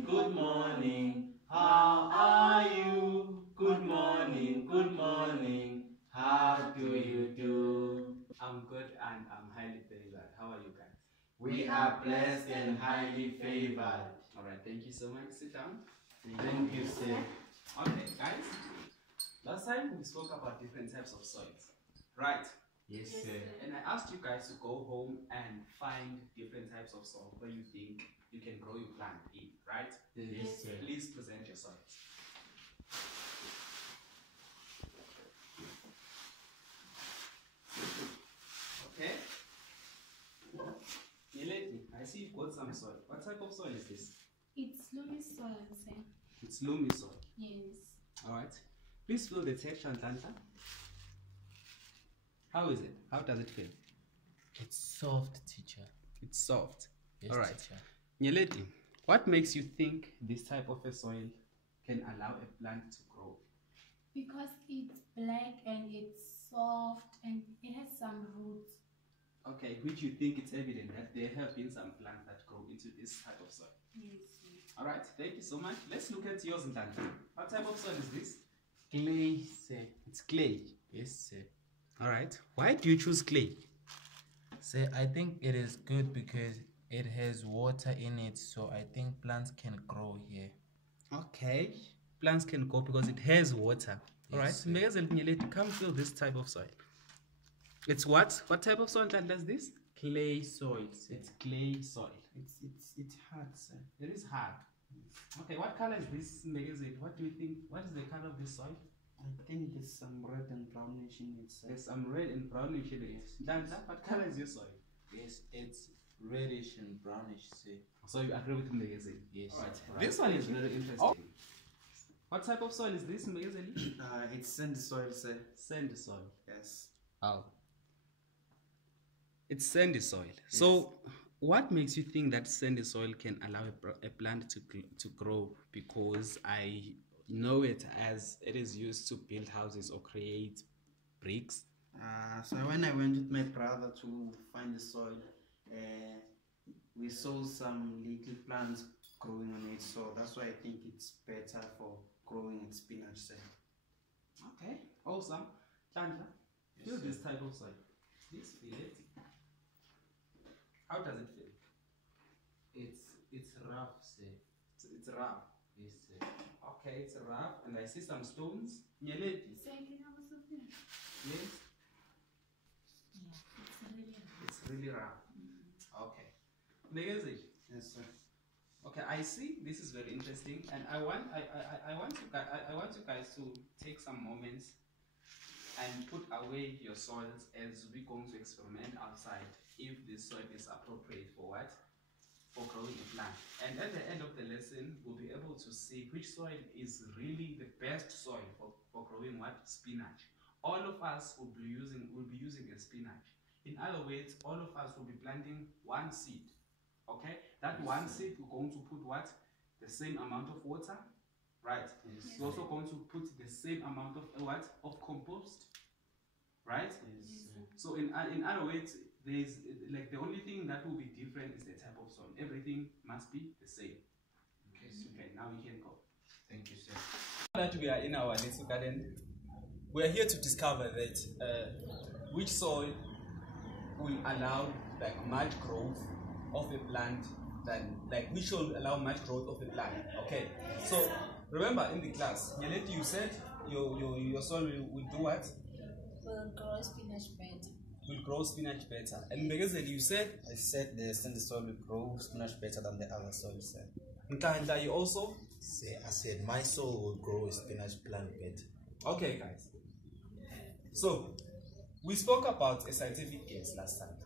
morning, good morning. How are you? Good morning, good morning. How do you do? I'm good and I'm highly favored. How are you guys? We are blessed and highly favored. Alright, thank you so much. Sit down. Thank you, sir. Okay, guys. Last time we spoke about different types of soils. Right? Yes, sir. And I asked you guys to go home and find different types of soil where you think you can grow your plant in, right? Yes, sir. Please present your soils. Okay. Yeleti, I see you've got some soil. What type of soil is this? It's loamy soil, sir. It's loamy soil. Yes. Alright. Please feel the texture, Ntanta. How is it? How does it feel? It's soft, teacher. It's soft. Yes, Alright. teacher. Nyeleti, what makes you think this type of a soil can allow a plant to grow? Because it's black and it's soft and it has some roots. Okay, which you think it's evident that there have been some plants that grow into this type of soil. Yes. Alright, thank you so much. Let's look at yours, Ntanta. What type of soil is this? Clay, sir. It's clay. Yes, sir. Alright, why do you choose clay? Sir, I think it is good because it has water in it, so I think plants can grow here. Okay, plants can grow because it has water. Alright, Yes, Nyeleti, come feel this type of soil. It's what? What type of soil does this? Clay soil, sir. It's clay soil. It's hard, sir. It is hard. Okay, what color is this? What do you think? What is the color of this soil? I think there's some red and brownish in it. There's some red and brownish in it. Danta, what color is your soil? Yes, it's reddish and brownish, sir. So you agree with Mbegezi? Yes. Right. This one is very interesting. Oh. What type of soil is this, Mbegezi? It's sandy soil, sir. Sandy soil. Yes. Oh. It's sandy soil. Yes. So what makes you think that sandy soil can allow a plant to grow? Because I know it as it is used to build houses or create bricks. So when I went with my brother to find the soil, we saw some little plants growing on it, so that's why I think it's better for growing spinach, sir. Okay, awesome. Chandra, feel this type of soil. Please feel it. How does it feel? It's rough, sir. It's rough. Yes, sir. Okay, it's rough, and I see some stones. Nyeleti. Sir, can I also feel? Yes. Yeah, It's really rough. Okay. Mbegezi. Yes, sir. Okay, I see. This is very interesting, and I want you guys to take some moments and put away your soils as we're going to experiment outside if this soil is appropriate for what? For growing a plant. And at the end of the lesson, we'll be able to see which soil is really the best soil for growing what? Spinach. All of us will be using a spinach. In other words, all of us will be planting one seed. Okay? That one seed we're going to put what? The same amount of water. Right? Yes. We're also going to put the same amount of what? Of compost. Right? Yes. So in other words, there's like the only thing that will be different is the type of soil. Everything must be the same. Okay, now we can go. Thank you, sir. Now that we are in our little garden, we are here to discover that which soil will allow like much growth of a plant which will allow much growth of a plant. Okay. So remember in the class, Nyeleti, you said your soil will do what? Will grow spinach better. Will grow spinach better. And Mbegezi, you said? I said the sandy soil will grow spinach better than the other soil, sir. Nkanda, you also? I said my soil will grow a spinach plant better. Okay, guys. So, we spoke about a scientific guess last time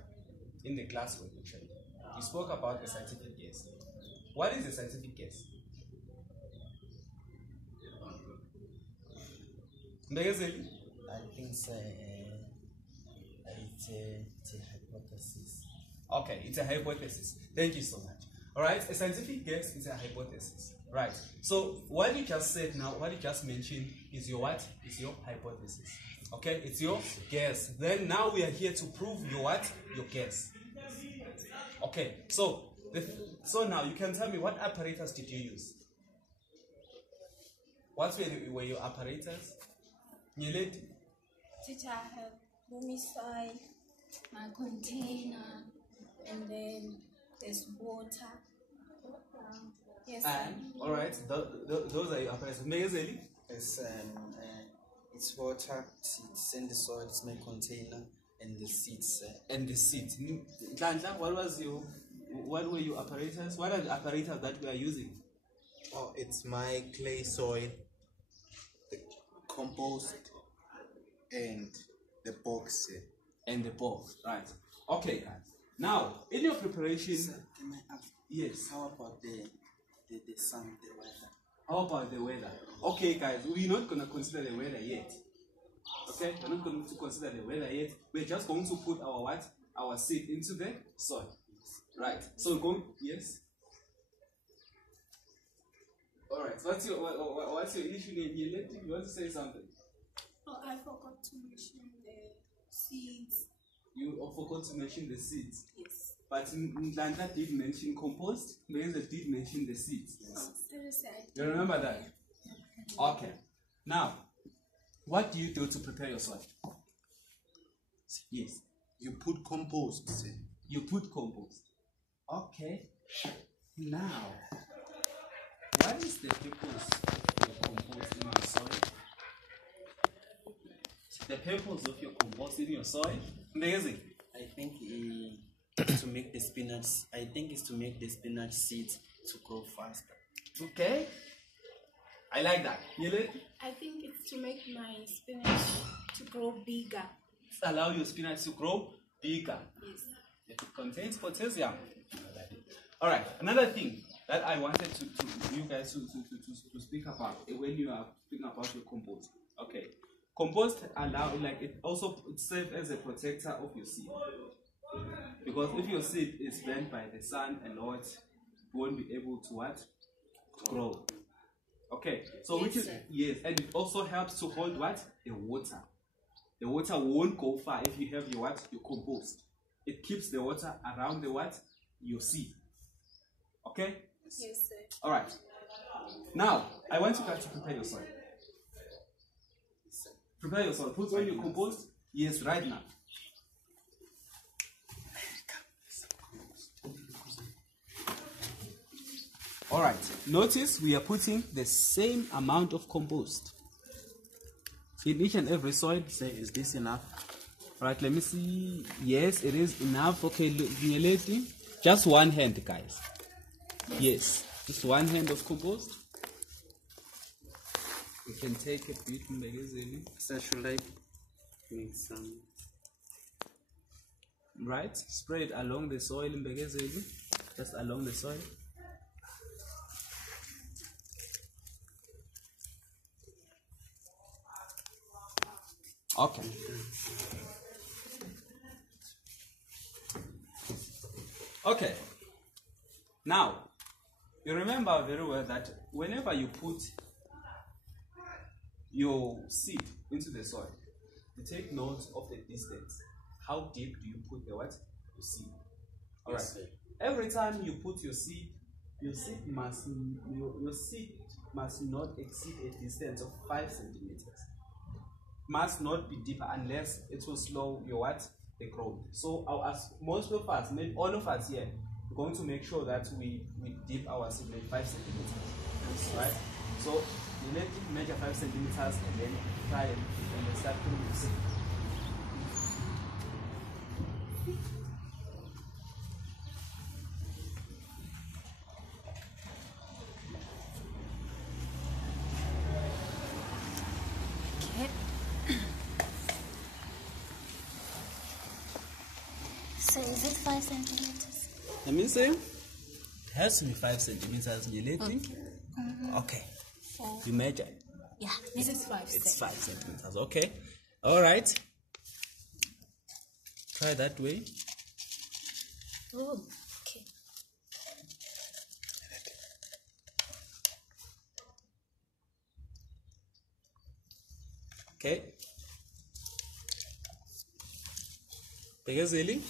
in the classroom. We spoke about a scientific guess. What is a scientific guess? Mbegezi? I think, sir, it's a hypothesis. Okay, it's a hypothesis. Thank you so much. Alright, a scientific guess is a hypothesis. Right. So what you just said now, what you just mentioned is your what? Is your hypothesis. Okay, it's your guess. Then now we are here to prove your what? Your guess. Okay, so So now you can tell me, what apparatus did you use? What were your apparatus? Nyeleti? Teacher, I have loamy soil, my container, and then there's water. Yes. And all right, those are your apparatus. Megazeli? It's water, seeds in the soil, it's my container, and the seeds. And the seeds. Nhlanhla, what were your apparatus? What are the apparatus that we are using? Oh, it's my clay soil, the compost, and the box. And the box, right? Okay, guys. Now, in your preparation, Sir, can I ask? yes. How about the sun, the weather? How about the weather? Okay, guys, we're not gonna consider the weather yet. Okay, we're not going to consider the weather yet. We're just going to put our seed into the soil. Right. So yes. All right. What's your issue name? You want to say something? Oh, I forgot to mention the seeds. You forgot to mention the seeds. Yes. But Nhlanhla did mention compost. Meza did mention the seeds. Oh, seriously, I You remember that? Okay. Now, what do you do to prepare your soil? Yes. You put compost. You put compost. Okay. Now, what is the purpose of your compost in your soil? The purpose of your compost in your soil? Amazing. I think it's to make the spinach. I think it's to make the spinach seeds to grow faster. Okay. I like that. I think it's to make my spinach to grow bigger. Allow your spinach to grow bigger. Yes. It contains potassium. All right. Another thing that I wanted to you guys to speak about when you are speaking about your compost. Okay. Compost it serves as a protector of your seed. Because if your seed is burnt by the sun and all, you won't be able to grow. Okay, so yes, and it also helps to hold the water. The water won't go far if you have your compost. It keeps the water around your seed. Okay? Yes, sir. All right. Now, I want you guys to prepare your soil. Prepare your soil. Put on your compost. Yes, right now. All right. Notice we are putting the same amount of compost in each and every soil. Say, is this enough? All right. Let me see. Yes, it is enough. Okay, just one hand, guys. Yes, just one hand of compost. You can take a bit from the magazine. So should I make some? Right. Spread it along the soil in magazine. Just along the soil. Okay. Okay. Now, you remember very well that whenever you put your seed into the soil, you take note of the distance. How deep do you put your seed? All right. Every time you put your seed must not exceed a distance of 5 centimeters. Must not be deeper unless it will slow the growth. So as most of us, maybe all of us here, we're going to make sure that we dip our seed like 5 centimeters. Right? So you let it measure 5 centimeters and then try and then start putting your seed. So is it 5 centimeters? Let me see. It has to be 5 centimeters. Okay. You measure. Yeah, this is 5 It's 5 centimeters. Okay. All right. Try that way. Oh, okay. Okay. Begazeli.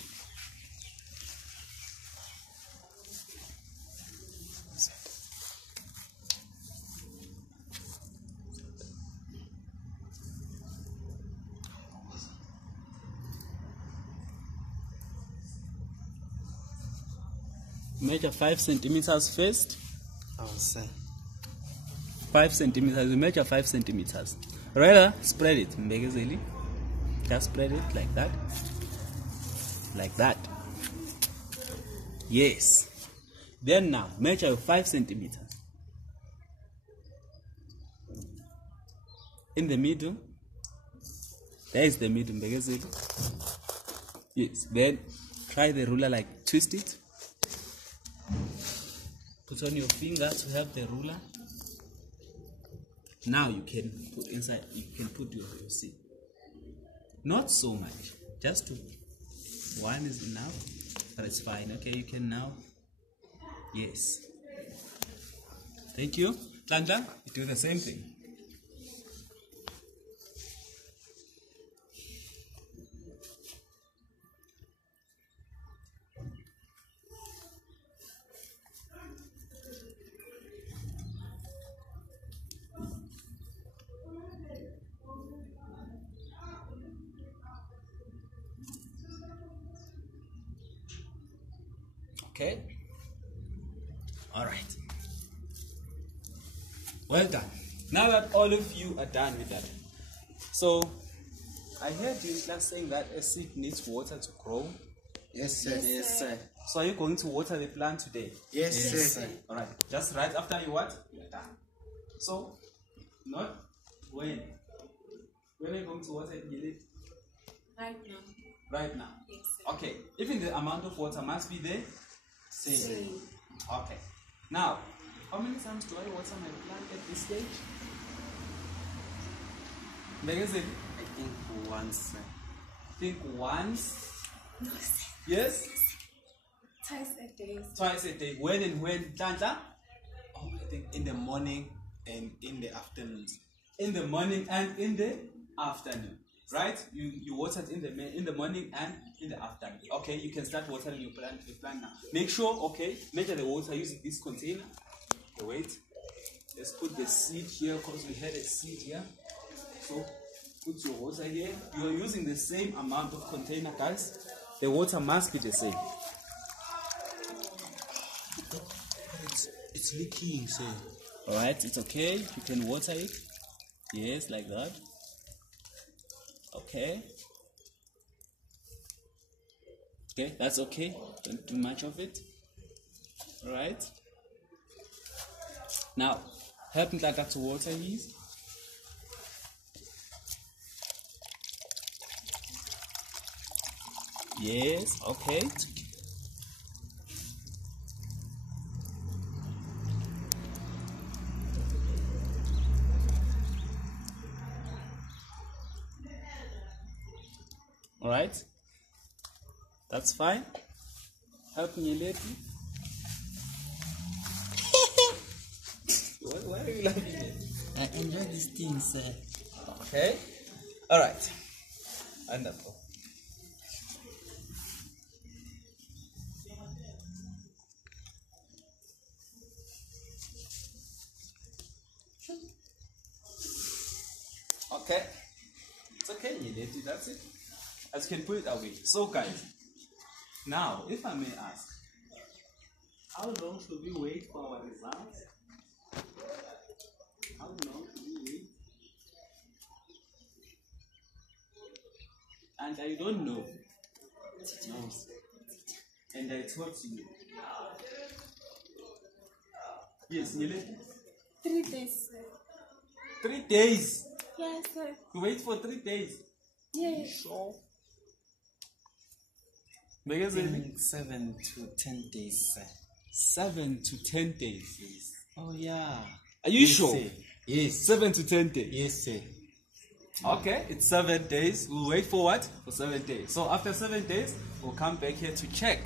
measure 5 centimeters first. Oh, sir. 5 centimeters. We measure 5 centimeters. Rather, spread it. Mbegezeli. Just spread it like that. Like that. Yes. Then now, measure 5 centimeters. In the middle. There is the middle. Mbegezeli. Yes. Then try the ruler, like twist it. Put on your finger to have the ruler. Now you can put inside, you can put your seed. Not so much, just two. One is enough, but it's fine. Okay, you can now. Yes. Thank you. Tanda, you do the same thing. Okay. All right. Well done. Now that all of you are done with that, so I heard you last saying that a seed needs water to grow. Yes, sir. Yes, sir. So are you going to water the plant today? Yes, sir. All right. Just right after you what? You're done. So, not when. When are you going to water it, Gilly? Right now. Right now. Yes, sir. Okay. Even the amount of water must be there. Same. Same. Okay. Now, how many times do I water my plant at this stage? Megazin? I think once, sir. Think once. No, sir. Yes? Twice a day. Twice a day. When and when? Tanta? Oh, I think in the morning and in the afternoons. In the morning and in the afternoon. Right? You water it in the morning and in the afternoon. Okay, you can start watering your plant now. Make sure, okay, measure the water using this container. Okay, wait. Let's put the seed here because we had a seed here. So put your water here. You are using the same amount of container, guys. The water must be the same. It's leaking, sir. Alright, it's okay. You can water it. Yes, like that. Okay. Okay, that's okay. Don't do much of it. Alright. Now, help me like that to water these. Yes, okay. Alright, that's fine. Help me, lady. Why are you laughing? I enjoy these things, sir. Okay, alright. Wonderful. Okay, it's okay, lady, that's it. As you can put it away. So guys, now if I may ask, how long should we wait for our results? How long should we wait? And I don't know. No. And I told you. Yes, Nile? 3 days, sir. 3 days. Yes, sir. You wait for 3 days. Yes. Sure. I think 7 to 10 days, sir. 7 to 10 days. Yes. Oh, yeah. Are you Yes, sure? sir. Yes. 7 to 10 days. Yes, sir. Okay, it's 7 days. We'll wait for what? For 7 days. So after 7 days, we'll come back here to check.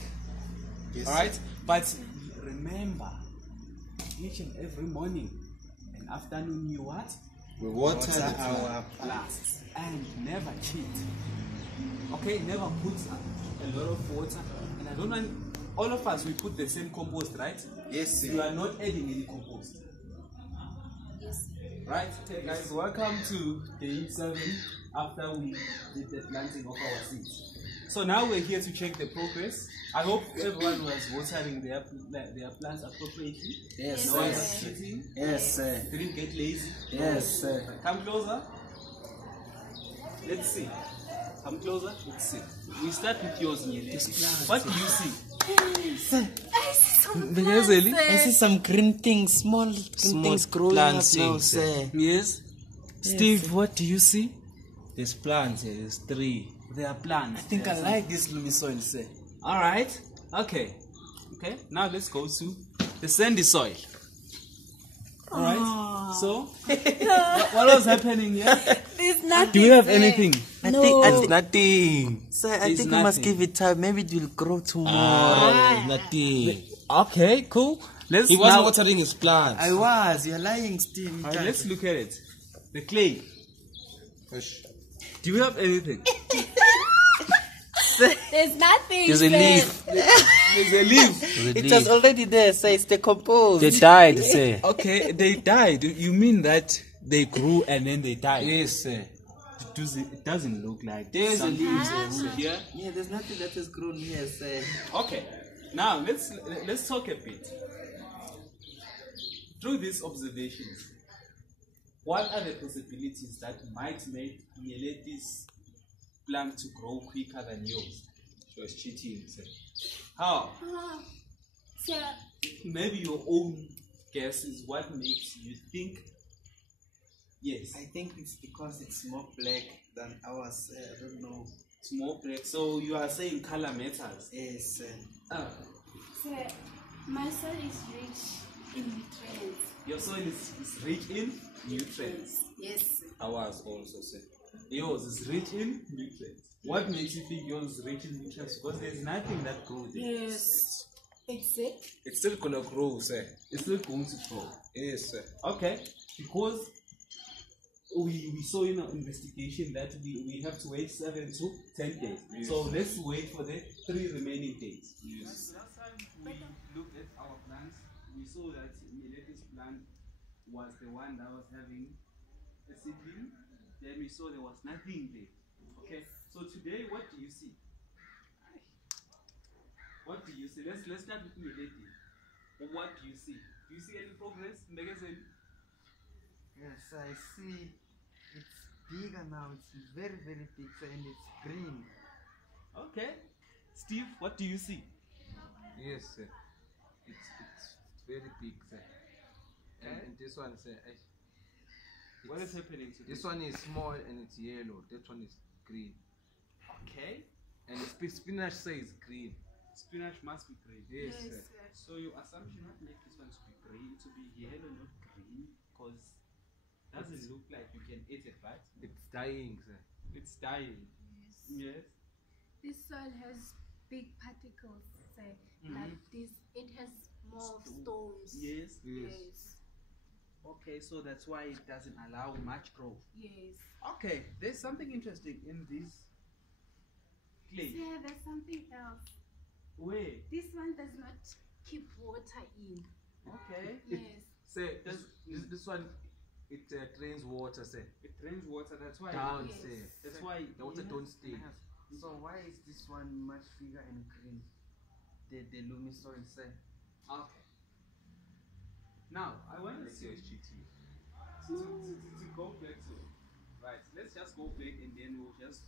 Yes, Alright? sir. But remember, each and every morning and afternoon, you what? We water our Plants. And never cheat. Okay, never put a lot of water. And I don't want all of us, we put the same compost, right? Yes, sir. You are not adding any compost. Yes. Right? Okay, guys, welcome to day 7 after we did the planting of our seeds. So now we're here to check the progress. I hope everyone was watering their plants appropriately. Yes, No sir. one was cheating. Yes, sir. Didn't get lazy. Yes, sir. Come closer. Let's see. Come closer. Let's see. We start with yours, Nyele. What do you see? Sir, I see some Really? plants, I see some green things, small things growing up now, plants, sir. Yes. Steve, what do you see? There's plants here, there's 3. They are plants. I think I like this Lumi soil, sir. All right. Okay. Okay. Now let's go to the sandy soil. All right. So, what was happening here? There's nothing. Do you have there. anything? I No. think, There's nothing. sir, I There's think we must nothing. give it time. Maybe it will grow tomorrow. There's nothing. Okay. Cool. Let's He wasn't now. watering his plants. I was. You're lying, Steve. All right, let's look at it. The clay. Do you have anything? There's nothing. There's a there. leaf. There's a leaf. It was already there, sir. It's decomposed. They died, sir. Okay, they died. You mean that they grew and then they died? Yes, sir. It doesn't look like There's a something leaf. over here. Yeah, there's nothing that has grown here, sir. Okay, now let's talk a bit. Through these observations, what are the possibilities that might make Nyeleti's plant to grow quicker than yours? She was cheating, sir. How? Ah, sir, Maybe your own guess is what makes you think. Yes, I think it's because it's more black than ours. I don't know. it's more black. So you are saying color matters. Yes, sir. sir, my soil is rich in nutrients. Your soil is rich in nutrients. Yes, sir. Ours also, sir. Yours is rich in nutrients. What makes you think yours is rich in nutrients? Because there's nothing that grows there. Yes. Exactly. It's still gonna grow, sir. It's not going to grow. Yes, sir. Okay, because we saw in our investigation that we have to wait 7 to 10 days. Yes. So let's wait for the 3 remaining days. Yes. Last time we looked at our plants, we saw that Nyeleti's plant was the one that was having a seedling. Then we saw there was nothing there. Okay, so today what do you see? What do you see? Let's start with Nyeleti. What do you see? Do you see any progress? Mbekeseni? Yes, I see. It's bigger now. It's very, very big, sir, and it's green. Okay. Steve, what do you see? Yes, sir. It's very big, sir. And this one, sir. What is happening to This one is small and it's yellow. That one is green. Okay. And the spinach says green. Spinach must be green. Yes, Yes, sir. sir. So your assumption what makes this one to be green, to be yellow, not green, because doesn't look like you can eat it, right? It's dying, sir. It's dying. Yes. Yes. This soil has big particles, sir. Mhm. Like this, it has more stones. Yes. Yes. Okay, so that's why it doesn't allow much growth. Yes. Okay, there's something interesting in this clay. Sir, there's something else. Where? This one does not keep water in. Okay. Yes. Sir, this one, it drains water, sir. It drains water, that's why. Down, Yes. sir. That's why The water yes. don't stay. So why is this one much bigger and green? The Lumi soil, sir. Okay. Now, I want to see cheating. to go back to right. Let's just go back and then we'll just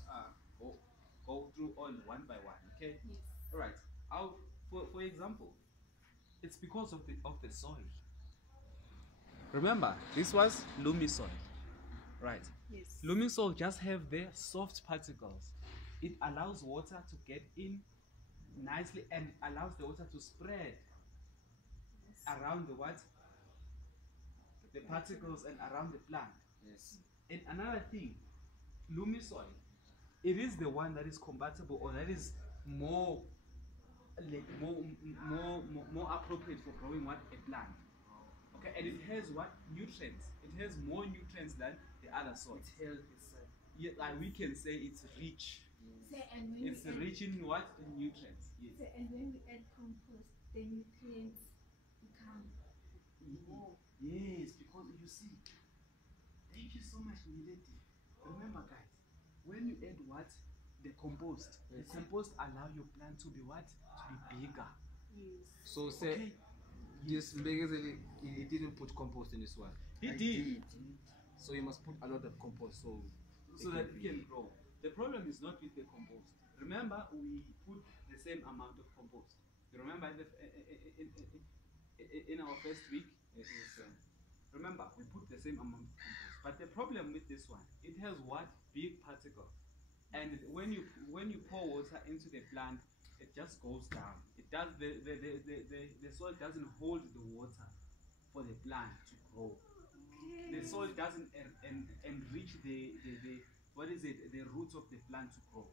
go through on one by one. Okay. Yes. All right. For example, it's because of the soil. Remember, this was Lumi soil, right? Yes. Lumi soil just have their soft particles. It allows water to get in nicely and allows the water to spread around the what? The particles and around the plant. Yes. And another thing, Lumi soil, it is the one that is compatible or that is more like more appropriate for growing what? A plant. Okay, and it has what? Nutrients. It has more nutrients than the other soils. It's healthy, sir. Yeah, like we can say it's rich. Sir, and when It's we add, rich in what? In nutrients. Yes. sir, and when we add compost, the nutrients become more. Yes, because you see, thank you so much, Nyeleti. Remember, guys, when you add what? the compost. The compost allow your plant to be what? To be bigger. Yes. So say Okay. this basically he didn't put compost in this one. He did. So you must put a lot of compost so That it can grow. The problem is not with the compost. Remember, we put the same amount of compost. You remember in our first week? Remember, we put the same amount of compost. But the problem with this one, it has what? Big particles. And when you pour water into the plant, it just goes down. It does the soil doesn't hold the water for the plant to grow. The soil doesn't enrich the roots of the plant to grow.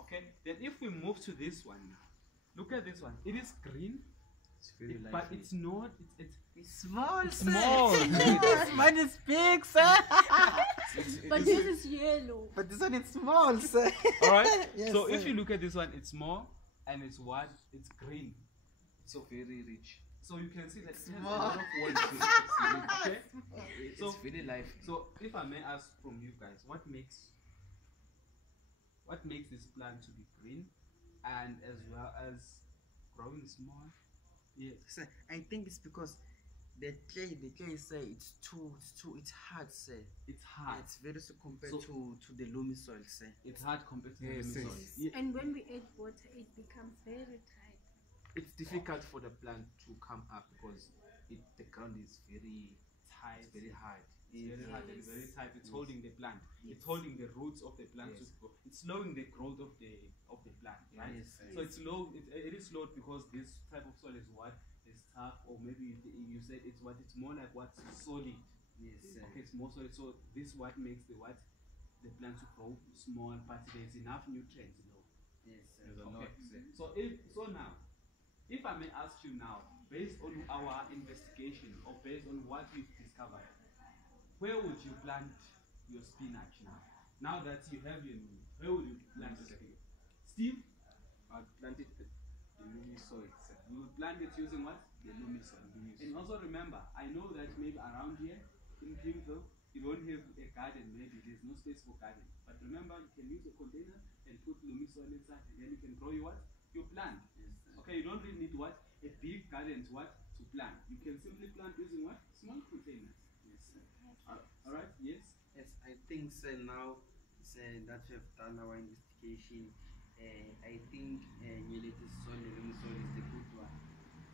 Okay. Then if we move to this one now, look at this one. It is green, it's very but it's not. It's small, small. This one is big, sir. But this is yellow. But this one is small, sir. All right. Yes, So sir. if you look at this one, it's small and it's what? It's green. so very rich. So you can see that it has a Small. lot of water. Okay. It's So- very lively. So if I may ask from you guys, what makes this plant to be green and as well as growing small? Yes, sir. I think it's because the clay say it's hard, sir. It's hard. It's very so compared So- to the loamy soil, sir. It's hard compared to the Yes, loamy yes. soil. Yeah. And when we add water, it becomes very tight. It's difficult for the plant to come up because the ground is very Tight. it's very hard. It's very hard and Yes. very tight. It's holding the plant. It's holding the roots of the plant Yes. to grow. It's slowing the growth of the plant, right? Yes, sir. So it's slow. It is slowed because this type of soil is what is tough, or maybe you said it's what it's more like what solid. Yes, sir. Okay, it's more solid. So this what makes the plant to grow small, but there's enough nutrients, Yes, sir. There's a Okay. lot. So now, if I may ask you now, based on our investigation or based on what we've discovered, where would you plant your spinach now? Now that you have your loom, where would you plant your spinach? Steve, I planted the loamy soil. Sir. you would plant it using what? The loamy soil. And also remember, I know that maybe around here in Kimville, you don't have a garden, maybe there's no space for garden. But remember, you can use a container and put loamy soil inside, and then you can grow your what? Your plant. Yes, sir. Okay, you don't really need what? A big garden to what? To plant. You can simply plant using what? Small containers. Yes, sir. Alright, yes? Yes, I think, sir, now sir, that we have done our investigation, I think Nyelete's soil, the loamy soil, is the good one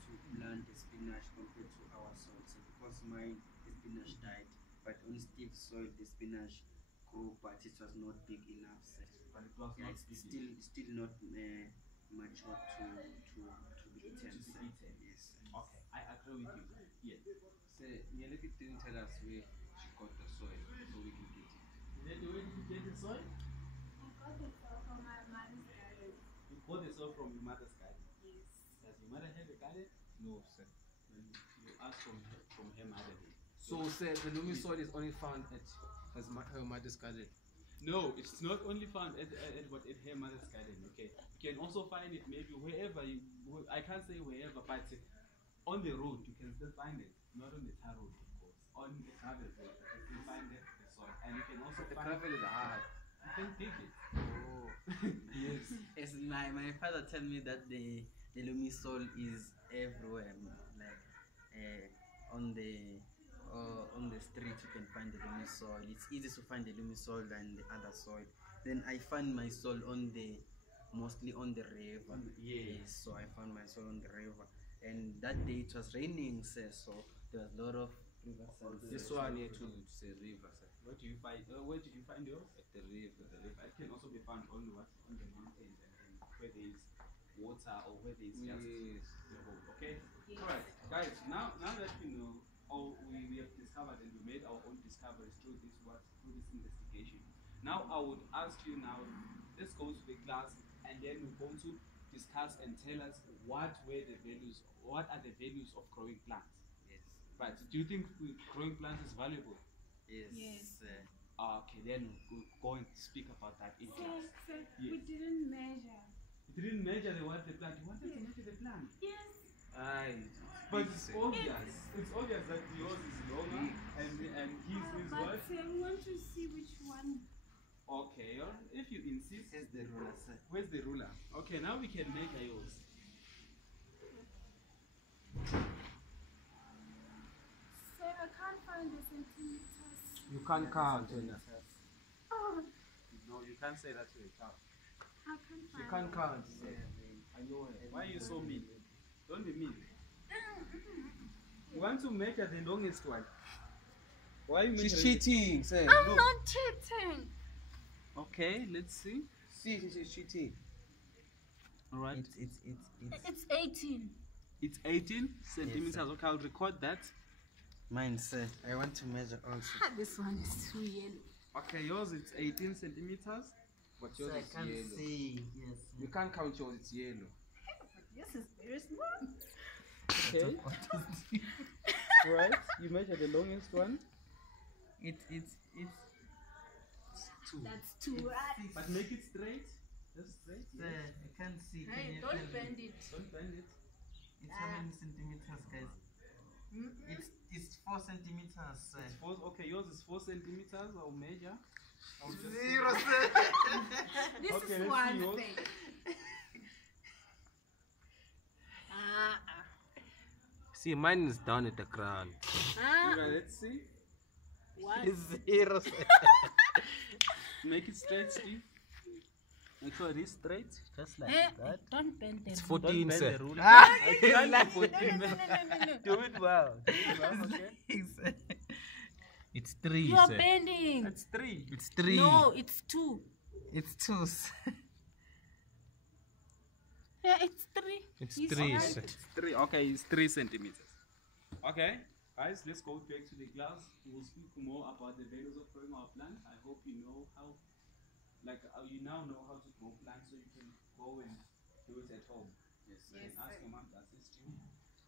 to plant the spinach compared to our soil, sir, because mine, the spinach died, but on Steve's soil, the spinach grew, but it was not big enough, sir. But it was Yeah, not it's big. still not mature to be eaten, To sir. be eaten. Yes, sir. Okay, I agree with you. Yes. So Nyeleke didn't tell us where she got the soil so we can get it. Is that the way to get the soil? I got it from my mom's garden. You bought the soil from your mother's garden. Yes. Does your mother have a garden? No, sir. Then you ask from her mother. then. So sir, the loamy soil is only found at her mother's garden. No, it's not only found at her mother's garden. Okay, you can also find it maybe wherever I can't say wherever, but on the road you can still find it. Not on the tar road, of course. On the gravel road, you can find the soil, and you can also The find. gravel is hard. You can dig it. Oh. Yes. Yes, my father tell me that the loamy soil is everywhere, like on the street you can find the loamy soil. It's easy to find the loamy soil than the other soil. Then I find my soil mostly on the river. Yes, so I found my soil on the river, and that day it was raining, sir, so there was a lot of river soil. This one here to say river, sir. Where do you find? Where did you find yours? At the river. The river. It can also be found on what? On the mountains and then where there is water or where there is just Yes. the road. Okay. Yes. All right, guys. Now that we know, or we have discovered and we made our own discoveries through this investigation. Now I would ask you now. Let's go to the class, and then we're going to discuss and tell us what are the values of growing plants. Yes, Right. Do you think growing plants is valuable? yes, Yes. sir. Okay, then we'll go and speak about that in class. Sir, Yes. we didn't measure. You didn't measure the plant. You wanted to measure the plant. Yes. Aye. But it's obvious. It's obvious that yours is longer and his is But what? sir, we want to see which one. Okay, if you insist. Here's the ruler, sir. Where's the ruler? Okay, now we can measure yours. Sir, I can't find the centimeters. You can't count. Oh, No, you can't say that to a child. I can't find You can't it. count. I know it. Why are you so mean? Don't be mean. You want to measure the longest one. Why are you She's measuring? cheating. Say, I'm look. not cheating. Okay, let's see. See, she's cheating. All right. It's 18. It's 18 centimeters. sir. Okay, I'll record that. Mine, sir. I want to measure also. This one is too yellow. Okay, yours it's 18 centimeters. But So yours I is can't yellow. see. Yes. You can't count yours, it's yellow. This is very small. Okay. Right. You measure the longest one. It's two. That's too right. But make it straight. Just straight. Sir, Yes. I can't see. Can Hey, you don't tell me? bend it. Don't bend it. It's how many centimeters, guys? It's 4 centimeters, sir. It's four, okay, yours is 4 centimeters. I'll measure. I'll just Zero, sir. This Okay, is let's one see yours. thing. See, mine is down at the ground. Yeah, let's see. What? Zero, sir. Make it straight, Steve. Make sure it is straight. Just like that. Don't bend it. It's 14, Bend sir. the ruler. Ah, I can't No, put no, no, no, no, no. Do it well. Do it well, okay? It's 3, You're sir. bending. That's 3. It's 3. No, it's 2. It's 2, sir. Yeah, it's 3. It's He's 3, right. sir. It's 3. Okay, it's 3 centimeters. Okay, guys, let's go back to the class. We'll speak more about the values of growing our plant. I hope you know how, you now know how to grow plants, so you can go and do it at home. Yes, and ask your mom to assist you.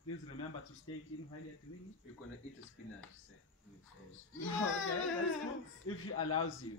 Please remember to stay clean while you're doing it. You're gonna eat the spinach, sir. Okay, that's cool. If she allows you.